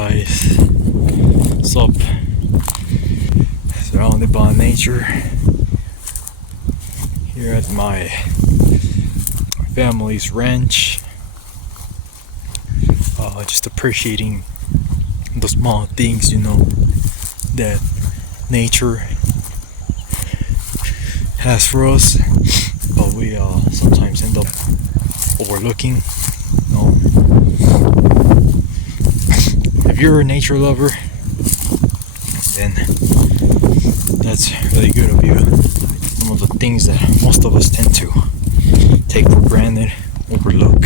guys? What's up? Surrounded by nature here at my family's ranch. Just appreciating the small things, that nature has for us, but we sometimes end up overlooking. If you're a nature lover, then that's really good of you. Some of the things that most of us tend to take for granted, overlook.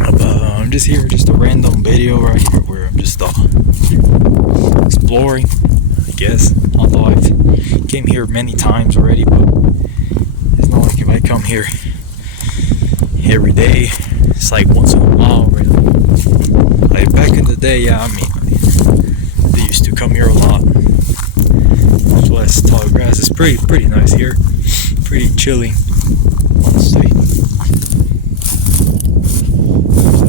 I'm just here, just a random video right here where I'm just exploring, I guess. Although I've came here many times already, but it's not like if I come here every day. It's like once in a while, really. Like back in the day, they used to come here a lot. Much less tall grass. It's pretty nice here. Pretty chilly, honestly. So,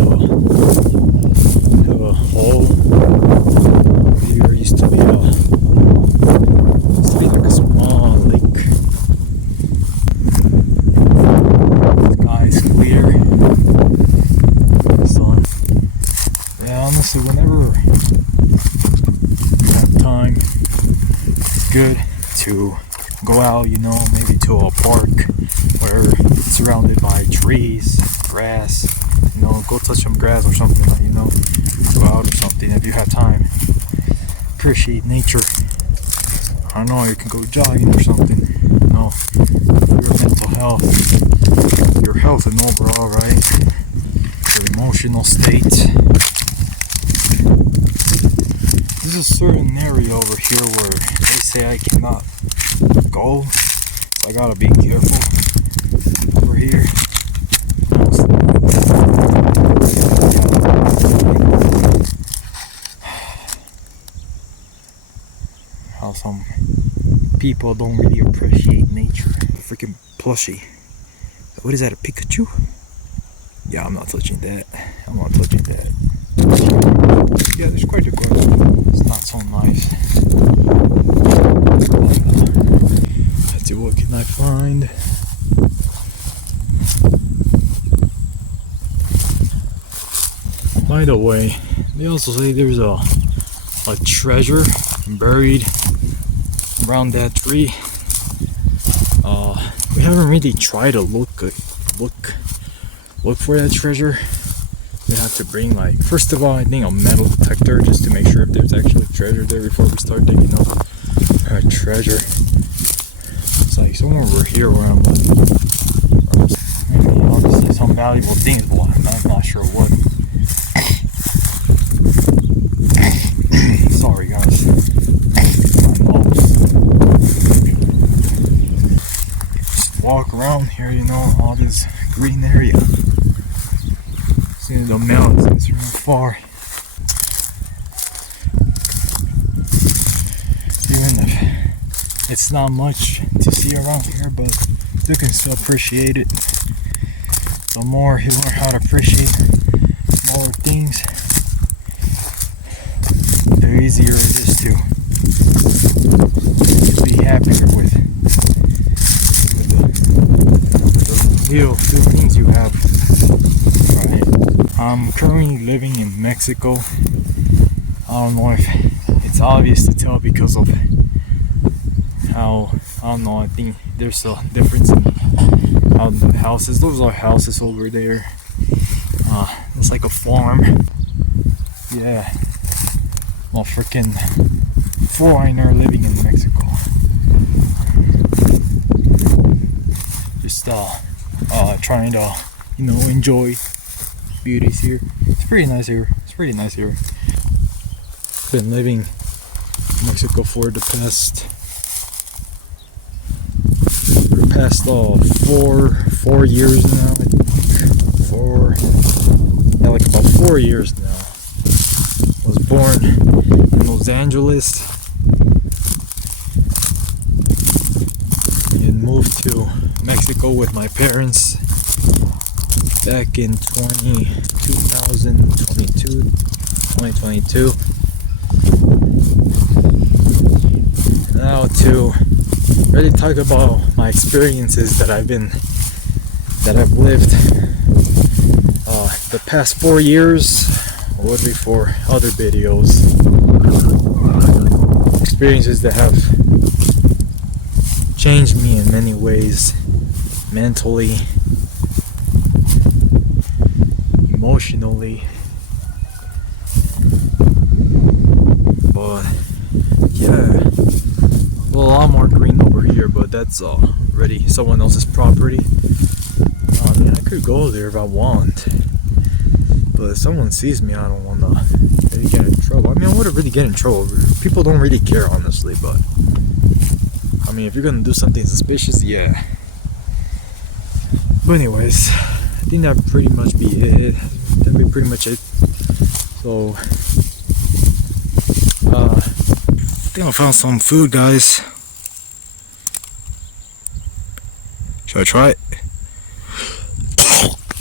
have a hole here. Used to be like a small lake. The sky is clear. Sun. Yeah, honestly, whenever you have time, it's good to go out, maybe to a park where it's surrounded by trees, grass, go touch some grass or something, go out or something if you have time. Appreciate nature. I don't know, you can go jogging or something, your mental health, your health and overall, right? Your emotional state. There's a certain area over here where they say I cannot go, so I gotta be careful over here. How some people don't really appreciate nature. Freaking plushie. What is that, a Pikachu? Yeah, I'm not touching that. Yeah, there's quite a good. It's not so nice. Let's see, what can I find? By the way, they also say there's a treasure buried around that tree. We haven't really tried to look for that treasure. We have to bring, first of all, I think a metal detector just to make sure if there's actually treasure there before we start digging up our treasure. It's like somewhere over here where I'm obviously some valuable things, but I'm not sure what. Sorry guys. Just walk around here, all this green area. See the mountains from far. Even if it's not much to see around here, but you can still appreciate it. The more you learn how to appreciate smaller things, the easier it is to be happier with the little things you have. Right. I'm currently living in Mexico. I don't know if it's obvious to tell because of how, I think there's a difference in how the houses, those are houses over there. It's like a farm. Yeah. Well, freaking foreigner living in Mexico. Just trying to enjoy beauties here. It's pretty nice here. Been living in Mexico for the past 4 years now. About 4 years now. Was born in Los Angeles and moved to Mexico with my parents back in 2022. Now to really talk about my experiences that I've lived the past 4 years, or would be for other videos. Experiences that have changed me in many ways, mentally, emotionally. But yeah, well, a lot more green over here, but that's already someone else's property. I mean, I could go there if I want, but if someone sees me, I don't want to really get in trouble. I mean, I wouldn't really get in trouble. People don't really care, honestly, but I mean, if you're gonna do something suspicious, yeah. But anyways, I think that'd pretty much be it. That'd be pretty much it. So, I think I found some food, guys. Should I try it?